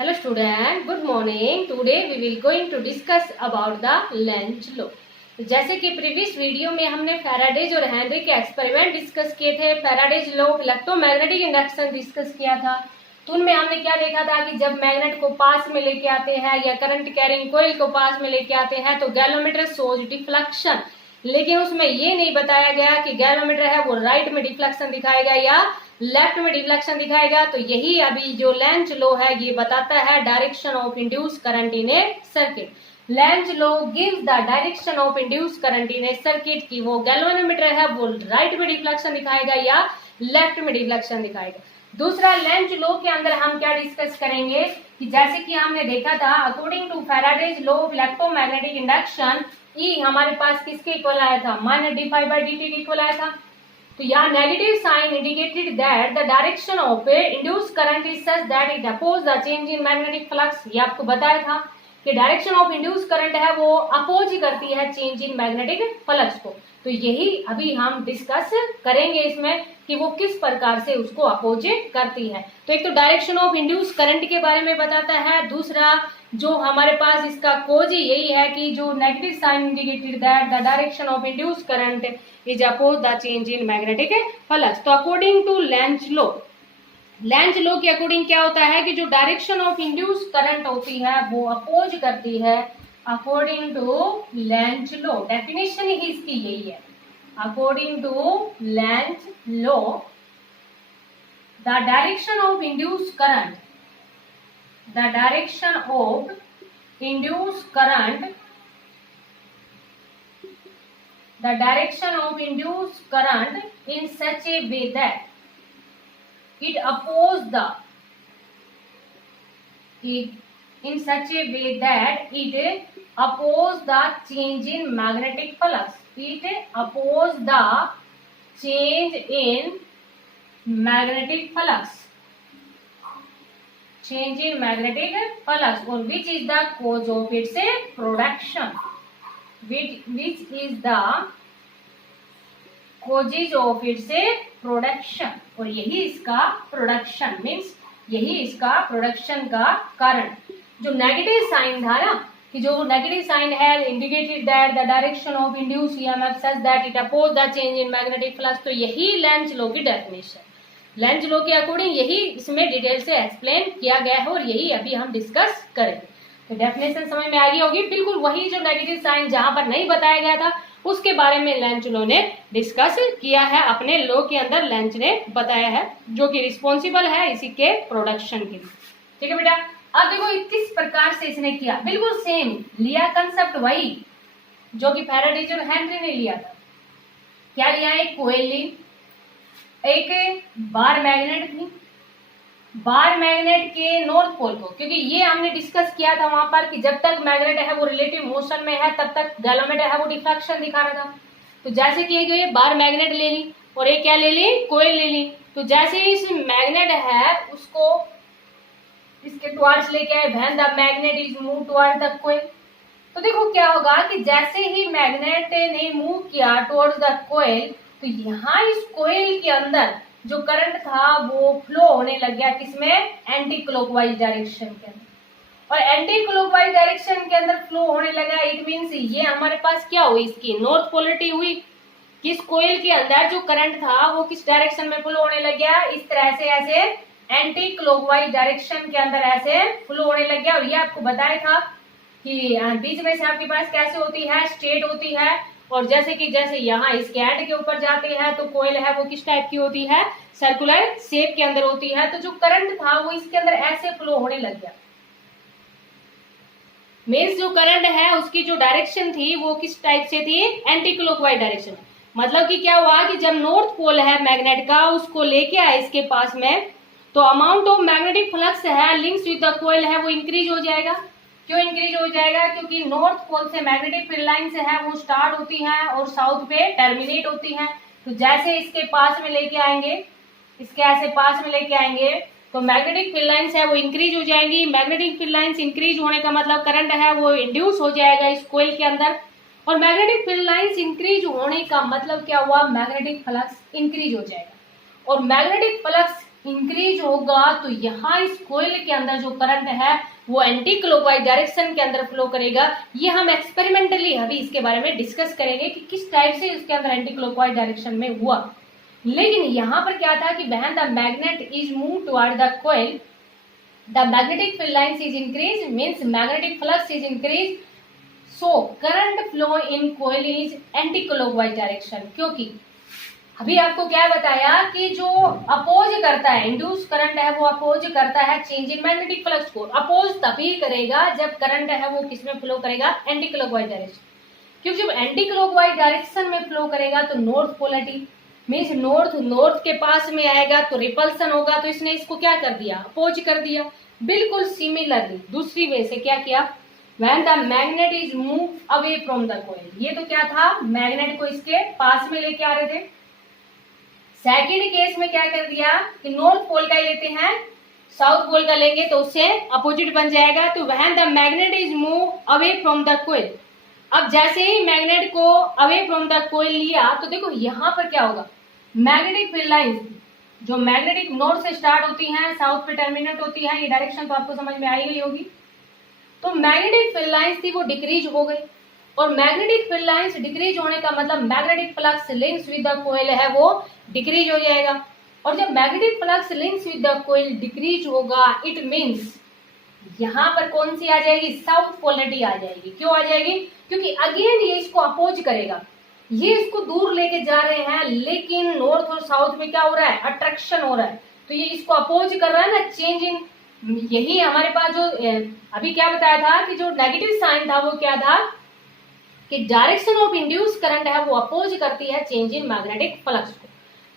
Hello student, good morning. Today we will going to discuss about the Lenz law. जैसे कि previous video में हमने Faraday's और Henry के एक्सपेरिमेंट डिस्कस किए थे, Faraday's law of electromagnetic induction discuss किया था। तो उनमें हमने क्या देखा था कि जब मैग्नेट को पास में लेके आते हैं या करंट कैरिंग कॉइल को पास में लेके आते हैं तो गैलोमीटर शोज डिफ्लेक्शन, लेकिन उसमें ये नहीं बताया गया कि गैलोमीटर है वो राइट में डिफ्लेक्शन दिखाएगा या लेफ्ट में डिफ्लेक्शन दिखाएगा। तो यही अभी जो लेंज लॉ है ये बताता है direction of induce current in A circuit. Lenz law gives the direction of induce current in A circuit की वो गैल्वेनोमीटर है वो राइट में डिफ्लेक्शन दिखाएगा या लेफ्ट में डिफ्लेक्शन दिखाएगा। दूसरा, लेंज लॉ के अंदर हम क्या डिस्कस करेंगे कि जैसे कि हमने देखा था according to Faraday's law of electromagnetic induction, E हमारे पास किसके इक्वल आया था, माइनस d∅dt के इक्वल आया था। तो यहाँ negative sign indicated that the direction of induce current is such that it oppose the change in magnetic flux. ये आपको बताया था कि डायरेक्शन ऑफ इंड्यूस करंट है वो अपोज करती है चेंज इन मैग्नेटिक फ्लक्स को। तो यही अभी हम डिस्कस करेंगे इसमें कि वो किस प्रकार से उसको अपोज करती है। तो एक तो डायरेक्शन ऑफ इंड्यूस करंट के बारे में बताता है, दूसरा जो हमारे पास इसका कोज यही है कि जो negative sign indicated that the direction of induce current is oppose the change in magnetic flux. तो अकॉर्डिंग टू लेंज लॉ के अकॉर्डिंग क्या होता है कि जो डायरेक्शन ऑफ इंड्यूस करंट होती है वो अपोज करती है according to Lenz law. Definition ही इसकी यही है, according to Lenz law the direction of induce current, the direction of induced current, the direction of induced current in such a way that it oppose the in such a way that it oppose the change in magnetic flux, it oppose the change in magnetic flux, change in magnetic flux, or which is the cause of its production, which is the causes of its production, और यही इसका production means यही इसका production का कारण। जो negative sign था ना कि जो नेगेटिव साइन है indicated that the direction of induce EMF such that it oppose the change in magnetic flux, तो यही लेंज लॉ की डेफिनेशन। लेंज लॉ के अकॉर्डिंग यही इसमें डिटेल से एक्सप्लेन किया गया है और यही अभी हम डिस्कस करेंगे। तो डेफिनेशन समझ में आ गई होगी। बिल्कुल वही जो नेगेटिव साइन जहां पर नहीं बताया गया था उसके बारे में लेंज लॉ ने डिस्कस किया है, अपने लॉ के अंदर लेंज ने बताया है जो कि रिस्पॉन्सिबल है इसी के प्रोडक्शन के लिए। ठीक है बेटा, अब देखो किस प्रकार से इसने किया, बिल्कुल सेम लिया कंसेप्ट वही जो कि फैराडेज और हेनरी ने लिया था। क्या लिया, एक कोयल ली, एक बार मैग्नेट थी, बार मैग्नेट के नॉर्थ पोल को, क्योंकि ये हमने डिस्कस किया था वहां पर कि जब तक मैग्नेट है वो रिलेटिव मोशन में है तब तक गैलोमीटर है वो डिफ्लेक्शन दिखा रहा था। तो जैसे कि ये बार मैग्नेट ले ली और ये क्या ले ली, कोयल ले ली। तो जैसे ही इस मैग्नेट है उसको इसके टुवर्ड्स लेके आए, when the magnet is move toward the coil, तो देखो क्या होगा कि जैसे ही मैग्नेट ने मूव किया टुवर्ड्स द कोयल तो यहाँ इस कोयल के अंदर जो करंट था वो फ्लो होने लग गया किसमें, एंटी क्लॉकवाइज डायरेक्शन के अंदर। और एंटी क्लॉकवाइज डायरेक्शन के अंदर फ्लो होने लगा, इट मींस ये हमारे पास क्या हुई, इसकी नॉर्थ पोलरिटी हुई। किस कोयल के अंदर जो करंट था वो किस डायरेक्शन में फ्लो होने लग गया, इस तरह से ऐसे एंटी क्लॉकवाइज डायरेक्शन के अंदर ऐसे फ्लो होने लग गया। और ये आपको बताया था कि बीच में से आपके पास कैसे होती है, स्ट्रेट होती है, और जैसे कि जैसे यहाँ इसके एंड के ऊपर जाते हैं तो कोयल है वो किस टाइप की होती है, सर्कुलर शेप के अंदर होती है। तो जो करंट था वो इसके अंदर ऐसे फ्लो होने लग गया, मीन्स जो करंट है उसकी जो डायरेक्शन थी वो किस टाइप से थी, एंटी क्लॉकवाइज डायरेक्शन। मतलब कि क्या हुआ कि जब नॉर्थ पोल है मैग्नेट का उसको लेके आए इसके पास में, तो अमाउंट ऑफ मैग्नेटिक फ्लक्स है लिंक्स विद द कोयल है वो इंक्रीज हो जाएगा। क्यों इंक्रीज हो जाएगा, क्योंकि नॉर्थ पोल से मैग्नेटिक फील्ड लाइन से है वो स्टार्ट होती है और साउथ पे टर्मिनेट होती है। तो जैसे इसके पास में लेके आएंगे, इसके ऐसे पास में लेके आएंगे तो मैग्नेटिक फील्ड लाइंस है वो इंक्रीज हो जाएंगी। मैग्नेटिक फील्ड लाइंस इंक्रीज होने का मतलब करंट है वो इंड्यूस हो जाएगा इस कोयल के अंदर, और मैग्नेटिक फील्ड लाइंस इंक्रीज होने का मतलब क्या हुआ, मैग्नेटिक फ्लक्स इंक्रीज हो जाएगा। और मैग्नेटिक फ्लक्स इंक्रीज होगा तो यहाँ इस कोयल के अंदर जो करंट है वो एंटी क्लॉकवाइज डायरेक्शन के अंदर फ्लो करेगा। ये हम एक्सपेरिमेंटली अभी इसके बारे में डिस्कस करेंगे कि किस टाइप से इसके अंदर एंटी क्लॉकवाइज डायरेक्शन में हुआ। लेकिन यहाँ पर क्या था कि when the magnet is move toward the coil the magnetic field lines is increase means magnetic flux is increase so current flow in coil is anti clockwise direction. क्योंकि अभी आपको क्या बताया कि जो अपोज करता है इंड्यूस करंट है वो अपोज करता है चेंज इन मैग्नेटिक फ्लक्स को। अपोज तभी करेगा जब करंट है वो किसमें फ्लो करेगा, एंटी क्लॉकवाइज डायरेक्शन। क्योंकि जब एंटी क्लॉकवाइज डायरेक्शन में फ्लो करेगा तो नॉर्थ पोलैरिटी मींस नॉर्थ के पास में आएगा तो रिपल्सन होगा, तो इसने इसको क्या कर दिया, अपोज कर दिया। बिल्कुल सिमिलरली दूसरी वे से क्या किया, when the magnet is move away from the coil, ये तो क्या था, मैग्नेट को इसके पास में लेके आ रहे थे। सेकेंड केस में क्या कर दिया कि नॉर्थ पोल का लेते हैं, साउथ पोल का लेंगे तो उससे अपोजिट बन जाएगा। तो when the magnet is move away from the coil, अब जैसे ही मैग्नेट को अवे फ्रॉम द कोयल लिया तो देखो यहाँ पर क्या होगा, मैग्नेटिक फील्ड लाइंस जो मैग्नेटिक नॉर्थ से स्टार्ट होती हैं साउथ पे टर्मिनेट होती है, ये डायरेक्शन तो आपको समझ में आई गई होगी। तो मैग्नेटिक फील्ड लाइंस थी वो डिक्रीज हो गई, और मैग्नेटिक फील्ड लाइंस डिक्रीज होने का मतलब magnetic flux links with the coil है वो डिक्रीज हो जाएगा। और जब magnetic flux links with the coil decrease होगा इट मींस यहाँ पर कौन सी आ जाएगी, साउथ पोलैरिटी आ जाएगी। क्यों आ जाएगी, क्योंकि अगेन ये इसको अपोज करेगा, ये इसको दूर लेके जा रहे हैं, लेकिन नॉर्थ और साउथ में क्या हो रहा है, अट्रैक्शन हो रहा है, तो ये इसको अपोज कर रहा है ना, चेंज इन। यही हमारे पास जो अभी क्या बताया था कि जो नेगेटिव साइन था वो क्या था कि डायरेक्शन ऑफ इंड्यूस करंट है वो अपोज करती है चेंज इन मैग्नेटिक फ्लक्स को।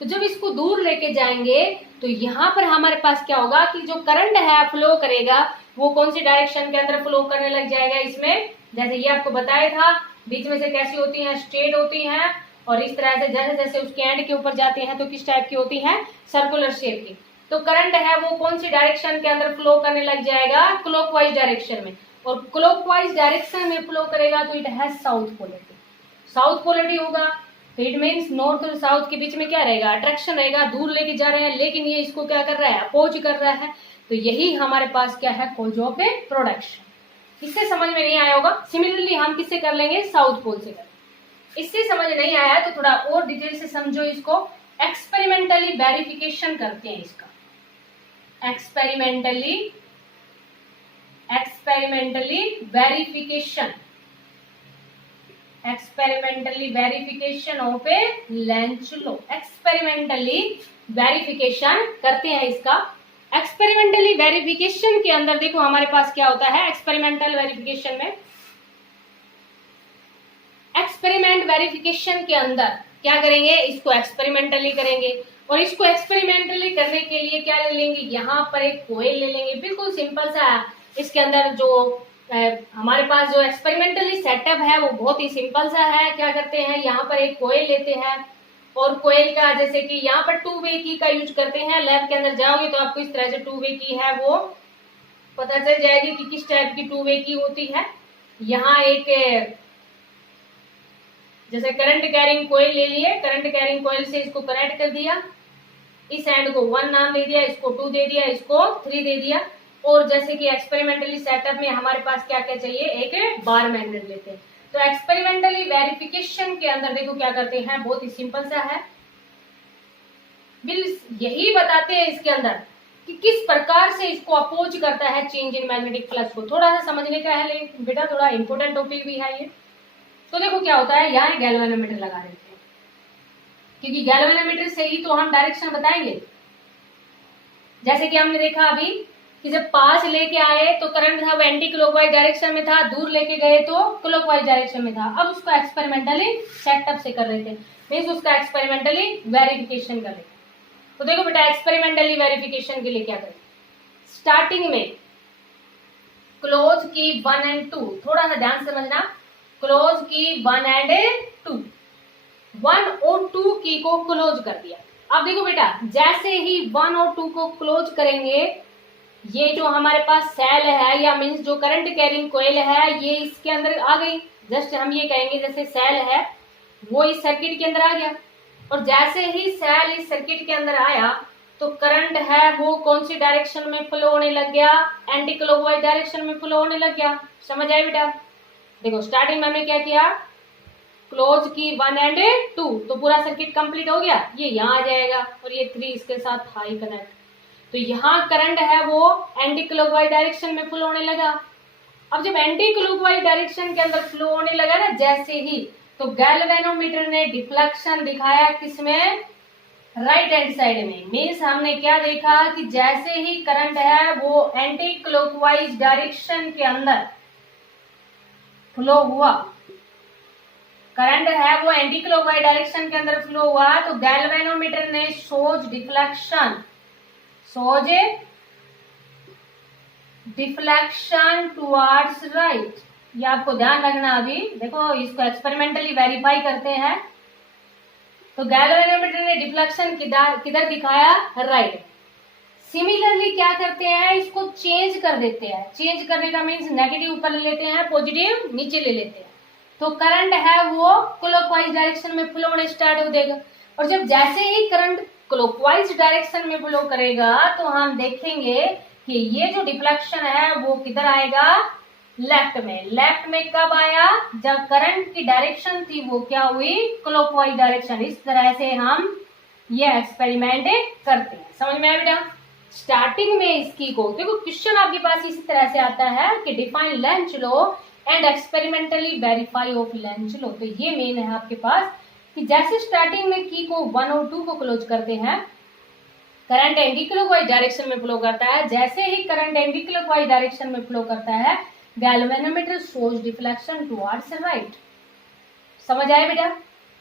तो जब इसको दूर लेके जाएंगे तो यहाँ पर हमारे पास क्या होगा कि जो करंट है फ्लो करेगा वो कौन सी डायरेक्शन के अंदर फ्लो करने लग जाएगा इसमें, जैसे ये आपको बताया था बीच में से कैसी होती हैं, स्ट्रेट होती हैं, और इस तरह से जैसे जैसे उसके एंड के ऊपर जाती हैं तो किस टाइप की होती हैं, सर्कुलर शेप की। तो करंट है वो कौन सी डायरेक्शन के अंदर फ्लो करने लग जाएगा, क्लॉकवाइज डायरेक्शन में, और क्लॉकवाइज डायरेक्शन में फ्लो करेगा तो it has south polarity. South polarity होगा तो इट मीन्स नॉर्थ और साउथ के बीच में क्या रहेगा, अट्रैक्शन रहेगा, दूर लेके जा रहे हैं, लेकिन ये इसको क्या कर रहा है, अपोज कर रहा है। तो यही हमारे पास क्या है, कॉज ऑफ ए प्रोडक्शन। इससे समझ में नहीं आया होगा, सिमिलरली हम किससे कर लेंगे, साउथ पोल से कर। इससे समझ नहीं आया तो थोड़ा और डिटेल से समझो इसको। एक्सपेरिमेंटली वेरिफिकेशन करते हैं इसका, experimentally verification of A Lenz law. Experimentally verification करते हैं इसका। एक्सपेरिमेंटली वेरिफिकेशन के अंदर देखो हमारे पास क्या होता है, एक्सपेरिमेंटल वेरिफिकेशन में, एक्सपेरिमेंट वेरिफिकेशन के अंदर क्या करेंगे, इसको एक्सपेरिमेंटली करेंगे, और इसको एक्सपेरिमेंटली करने के लिए क्या ले लेंगे, यहाँ पर एक कोयल ले लेंगे। बिल्कुल सिंपल सा इसके अंदर जो हमारे पास जो एक्सपेरिमेंटली सेटअप है वो बहुत ही सिंपल सा है। क्या करते हैं, यहाँ पर एक कोयल लेते हैं, और कोयल का जैसे कि यहाँ पर 2 वे की का यूज करते हैं। लैब के अंदर जाओगे तो आपको इस तरह से 2 वे की है वो पता चल जाएगी कि किस टाइप की 2 वे की होती है। यहाँ एक जैसे करंट कैरिंग कोयल ले लिए, करंट कैरिंग कोयल से इसको कनेक्ट कर दिया, इस एंड को 1 नाम दे दिया, इसको 2 दे दिया, इसको 3 दे दिया। और जैसे कि एक्सपेरिमेंटली सेटअप में हमारे पास क्या क्या चाहिए, एक बार मैग्नेट लेते हैं। तो एक्सपेरिमेंटली वेरिफिकेशन के अंदर देखो क्या करते हैं, बहुत ही सिंपल सा है, यही बताते हैं इसके अंदर कि किस प्रकार से इसको अपोज करता है चेंज इन मैग्नेटिक फ्लक्स को। थोड़ा सा समझने का है लेकिन बेटा थोड़ा इंपॉर्टेंट टॉपिक भी है ये। तो देखो क्या होता है, यहाँ गैल्वेनोमीटर लगा देते हैं, क्योंकि गैल्वेनोमीटर से ही तो हम डायरेक्शन बताएंगे। जैसे कि हमने देखा अभी कि जब पास लेके आए तो करंट था वो एंटी क्लॉकवाइज डायरेक्शन में था, दूर लेके गए तो क्लॉकवाइज डायरेक्शन में था। अब उसको एक्सपेरिमेंटली सेटअप से कर रहे थे, मींस उसका एक्सपेरिमेंटली वेरिफिकेशन कर रहे थे। तो देखो बेटा एक्सपेरिमेंटली वेरिफिकेशन के लिए क्या करें, स्टार्टिंग में क्लोज की 1 और 2, थोड़ा सा ध्यान समझना, क्लोज की 1 और 2, 1 और 2 की को क्लोज कर दिया। अब देखो बेटा जैसे ही 1 और 2 को क्लोज करेंगे, ये जो हमारे पास सेल है या मींस जो करंट कैरिंग कोयल है ये इसके अंदर आ गई। जस्ट हम ये कहेंगे जैसे सेल है वो इस सर्किट के अंदर आ गया, और जैसे ही सेल इस सर्किट के अंदर आया तो करंट है वो कौन सी डायरेक्शन में फ्लो होने लग गया, एंटी क्लॉकवाइज डायरेक्शन में फ्लो होने लग गया। समझ आए बेटा? देखो स्टार्टिंग में हमने क्या किया, क्लोज की 1 एंड 2, तो पूरा सर्किट कंप्लीट हो गया, ये यहाँ आ जाएगा और ये 3 इसके साथ था ही कनेक्ट। तो यहाँ करंट है वो एंटी क्लॉकवाइज डायरेक्शन में फ्लो होने लगा। अब जब एंटी क्लॉकवाइज डायरेक्शन के अंदर फ्लो होने लगा ना जैसे ही, तो गैल्वेनोमीटर ने डिफ्लेक्शन दिखाया किसमें, राइट हैंड साइड में। मीन्स हमने क्या देखा कि जैसे ही करंट है वो एंटी क्लॉकवाइज डायरेक्शन के अंदर फ्लो हुआ, करंट है वो एंटी क्लॉकवाइज डायरेक्शन के अंदर फ्लो हुआ, तो गैल्वेनोमीटर ने शोज डिफ्लेक्शन टुवर्ड्स राइट। ये आपको ध्यान रखना। अभी देखो इसको एक्सपेरिमेंटली वेरीफाई करते हैं। तो गैल्वेनोमीटर ने डिफ्लेक्शन किधर दिखाया, राइट। सिमिलरली क्या करते हैं, इसको चेंज कर देते हैं। चेंज करने का मीन्स नेगेटिव ऊपर ले लेते हैं, पॉजिटिव नीचे ले लेते हैं। तो करंट है वो क्लॉकवाइज डायरेक्शन में फ्लो होने स्टार्ट हो देगा। और जब जैसे ही करंट क्लॉकवाइज डायरेक्शन में फ्लो करेगा तो हम देखेंगे कि ये जो डिफ्लेक्शन है वो किधर आएगा, लेफ्ट में। लेफ्ट में कब आया, जब करंट की डायरेक्शन थी वो क्या हुई, क्लॉकवाइज डायरेक्शन। इस तरह से हम ये एक्सपेरिमेंट करते हैं। समझ में आया बेटा? स्टार्टिंग में इसकी को देखो, क्वेश्चन आपके पास इसी तरह से आता है कि define length law and experimentally verify of Lenz law. तो ये मेन है आपके पास कि जैसे स्टार्टिंग में की को 1 और 2 को क्लोज करते हैं, करंट एंटी क्लॉकवाइज डायरेक्शन में फ्लो करता है। जैसे ही करंट एंटी क्लॉकवाइज डायरेक्शन में फ्लो करता है, galvanometer shows deflection towards right. समझ आए बेटा?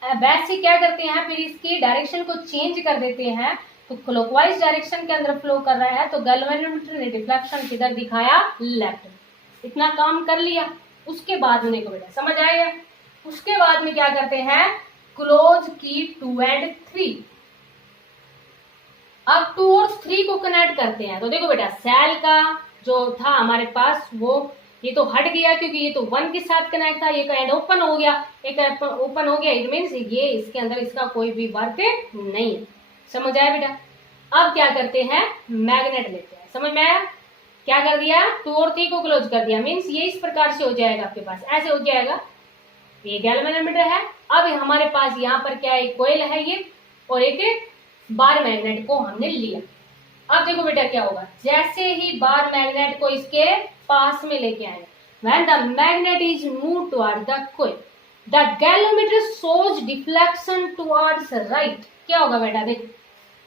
वैसे क्या करते हैं, फिर इसकी डायरेक्शन को चेंज कर देते हैं। तो क्लॉकवाइज डायरेक्शन के अंदर फ्लो कर रहा है, तो गैल्वेनोमीटर ने डिफ्लेक्शन किधर दिखाया, लेफ्ट। इतना काम कर लिया। उसके बाद में देखो बेटा, समझ आएगा? उसके बाद में क्या करते हैं, क्लोज की 2 एंड 3। अब 2 और 3 को कनेक्ट करते हैं। तो देखो बेटा, सेल का जो था हमारे पास वो ये तो हट गया क्योंकि ये तो 1 के साथ कनेक्ट था। ये एंड ओपन हो गया, एक ओपन हो गया, इट मीन्स ये इसके अंदर इसका कोई भी वर्क नहीं है। समझ आया बेटा? अब क्या करते हैं, मैग्नेट लेते हैं। समझ में आया? क्या कर दिया, 2 और 3 को क्लोज कर दिया। मीन्स ये इस प्रकार से हो जाएगा, आपके पास ऐसे हो जाएगा। ये गैल्वेनोमीटर है। अब हमारे पास यहाँ पर क्या है, एक कोयल है ये, और एक बार मैग्नेट को हमने लिया। अब देखो बेटा क्या होगा, जैसे ही बार मैग्नेट को इसके पास में लेके आए, when the magnet is moved towards the coil, the galvanometer shows deflection towards right। क्या होगा बेटा, देखो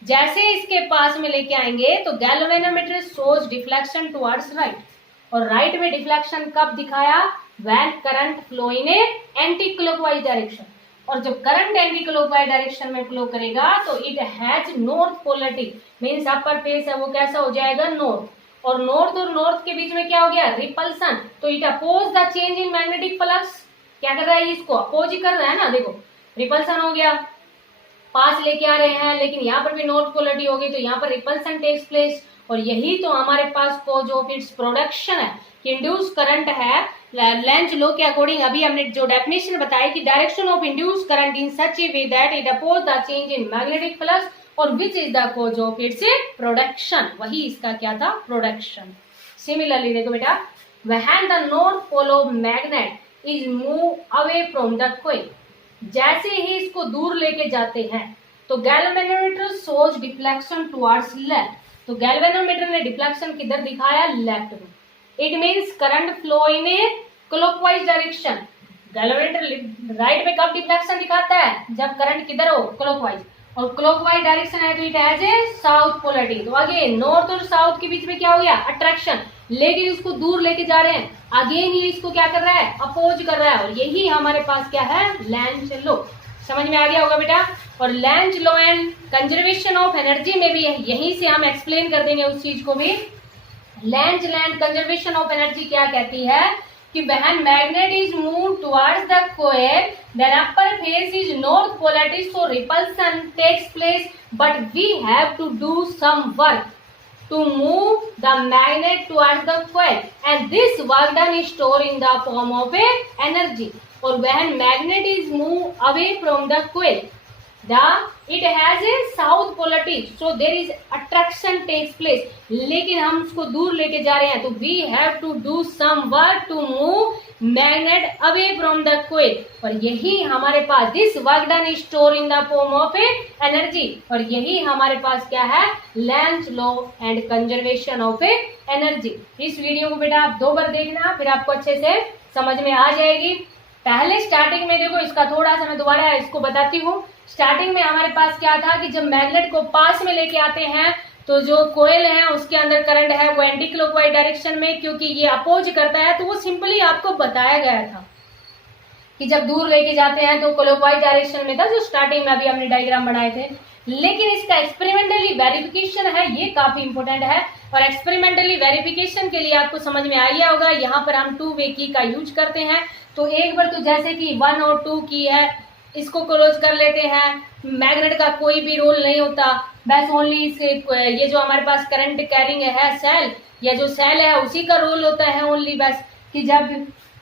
जैसे इसके पास में लेके आएंगे तो galvanometer shows deflection towards right। और राइट में डिफ्लेक्शन कब दिखाया, when current flow in a anti clockwise direction। और जब करंट एंटी क्लॉकवाइज डायरेक्शन में फ्लो करेगा तो it has north polarity. Means upper face है वो कैसा हो जाएगा, नॉर्थ। और नॉर्थ के बीच में क्या हो गया, रिपल्सन। तो it oppose the change in magnetic flux. क्या कर रहा है, इसको अपोज ही कर रहा है ना। देखो रिपल्सन हो गया, पास लेके आ रहे हैं, लेकिन यहाँ पर भी नॉर्थ पोलरिटी हो गई तो यहाँ पर रिपल्सन टेक्स प्लेस। और यही तो हमारे पास को जो इट्स प्रोडक्शन है, इंड्यूस करंट है लेंज लॉ के अकॉर्डिंग। अभी हमने जो डेफिनेशन बताई कि direction of induce current in such a way that it oppose the change in magnetic flux और which is the cause of its production. वही इसका क्या था, प्रोडक्शन। सिमिलरली देखो बेटा, when the north pole of magnet is move away from the coil, जैसे ही इसको दूर लेके जाते हैं तो galvanometer shows deflection towards left. तो गैल्वेनोमीटर ने डिफ्लेक्शन किधर दिखाया, लेफ्ट में। It means current flow in A clockwise direction. Galvanometer right में कब डिफ्लेक्शन दिखाता है, जब करंट किधर हो, क्लॉकवाइज। और क्लॉकवाइज डायरेक्शन है तो it has a south polarity. तो आगे नॉर्थ और साउथ के बीच में क्या हो गया, अट्रैक्शन। लेकिन इसको दूर लेके जा रहे हैं, अगेन ये इसको क्या कर रहा है, अपोज कर रहा है। और यही हमारे पास क्या है, लेंज लॉ। समझ में आ गया होगा बेटा? और length law and conservation of energy में भी यहीं से हम एक्सप्लेन कर देंगे उस चीज को भी। Length law and conservation of energy क्या कहती है कि when magnet is moved towards the coil, then upper face is north polarity, so repulsion takes place, but we have to do some work to move the magnet towards the coil, and this work done is stored in the form of a energy। और when magnet is moved away from the coil, it has a south polarity, so there is attraction takes place. लेकिन हम उसको दूर लेके जा रहे हैं, तो we have to do some work to move magnet away from the coil. और यही हमारे पास this work done is stored in the form of a energy. और यही हमारे पास क्या है, Lenz law and conservation of a energy. इस वीडियो को बेटा आप 2 बार देखना, फिर आपको अच्छे से समझ में आ जाएगी। पहले स्टार्टिंग में देखो, इसका थोड़ा सा मैं दोबारा इसको बताती हूँ। स्टार्टिंग में हमारे पास क्या था कि जब मैग्नेट को पास में लेके आते हैं तो जो कोयल है उसके अंदर करंट है वो एंटी क्लॉकवाइज डायरेक्शन में, क्योंकि ये अपोज करता है, तो वो सिंपली आपको बताया गया था कि जब दूर लेके जाते हैं तो क्लॉकवाइज डायरेक्शन में था, जो स्टार्टिंग में अभी हमने डायग्राम बनाए थे। लेकिन इसका एक्सपेरिमेंटली वेरिफिकेशन है, ये काफी इंपॉर्टेंट है। और एक्सपेरिमेंटली वेरिफिकेशन के लिए आपको समझ में आ गया होगा, यहाँ पर हम 2 वे की का यूज करते हैं। तो एक बार तो जैसे कि 1 और 2 की है, इसको क्लोज कर लेते हैं। मैग्नेट का कोई भी रोल नहीं होता, बस ओनली ये जो हमारे पास करंट कैरिंग है सेल, या जो सेल है उसी का रोल होता है ओनली, बस कि जब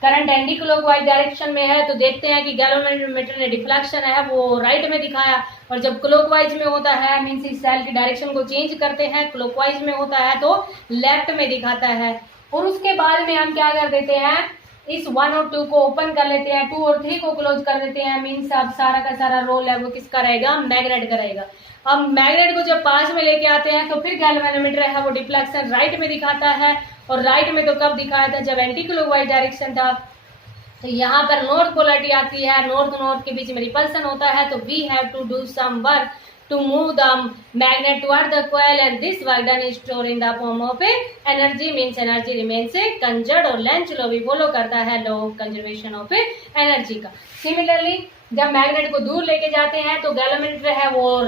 करंट एंटी क्लॉकवाइज डायरेक्शन में है तो देखते हैं कि गैल्वेनोमीटर ने डिफ्लेक्शन है वो राइट में दिखाया, और जब क्लॉकवाइज में होता है मीन्स इस सेल की डायरेक्शन को चेंज करते हैं, क्लॉकवाइज में होता है तो लेफ्ट में दिखाता है। और उसके बाद में हम क्या कर देते हैं, इस 1 और 2 को ओपन कर लेते हैं, 2 और 3 को क्लोज कर देते हैं। मीन्स अब सारा का सारा रोल है वो किसका रहेगा, मैग्नेट का रहेगा। अब मैग्नेट को जब पास में लेके आते हैं तो फिर गैल्वेनोमीटर है वो डिफ्लेक्शन राइट में दिखाता है, और राइट में तो कब दिखाया था, जब एंटी क्लॉकवाइज डायरेक्शन था। तो यहाँ पर नॉर्थ पोलैरिटी आती है, नॉर्थ नॉर्थ के बीच में रिपल्सन होता है, तो we have to do some work to move the magnet toward the coil, and this work done is stored in the form of a energy, means energy remains a conserved, और Lenz law भी follow करता है law of conservation of energy का। Similarly जब magnet को दूर लेके जाते हैं तो गैल्वेनोमीटर है वो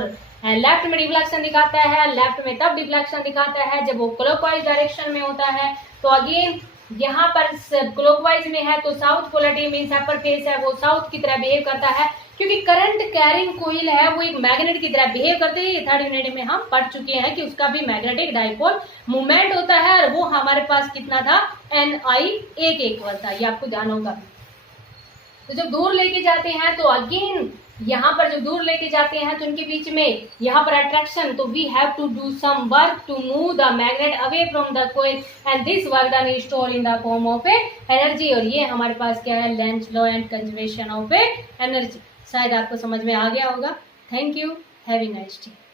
लेफ्ट में डिफ्लेक्शन दिखाता है, लेफ्ट में तब डिफ्लेक्शन दिखाता है जब वो क्लॉकवाइज डायरेक्शन में होता है। तो अगेन यहाँ पर क्लॉकवाइज में है तो साउथ पोलैरिटी मीन्स अपर फेस है वो साउथ की तरह बिहेव करता है, क्योंकि करंट कैरिंग कोइल है वो एक मैग्नेट की तरह बिहेव करते हैं। ये 3rd यूनिट में हम पढ़ चुके हैं कि उसका भी मैग्नेटिक डाइपोल मूवमेंट होता है, और वो हमारे पास कितना था, Ni 1 इक्वल था, ये आपको ध्यान होगा। तो जब दूर लेके जाते हैं तो अगेन यहाँ पर जो दूर लेके जाते हैं तो उनके बीच में यहाँ पर अट्रैक्शन, तो we have to do some work to move the magnet away from the coil, and this work done is stored in the form of energy. और ये हमारे पास क्या है, Lenz law and conservation of energy. शायद आपको समझ में आ गया होगा। Thank you, have a nice day.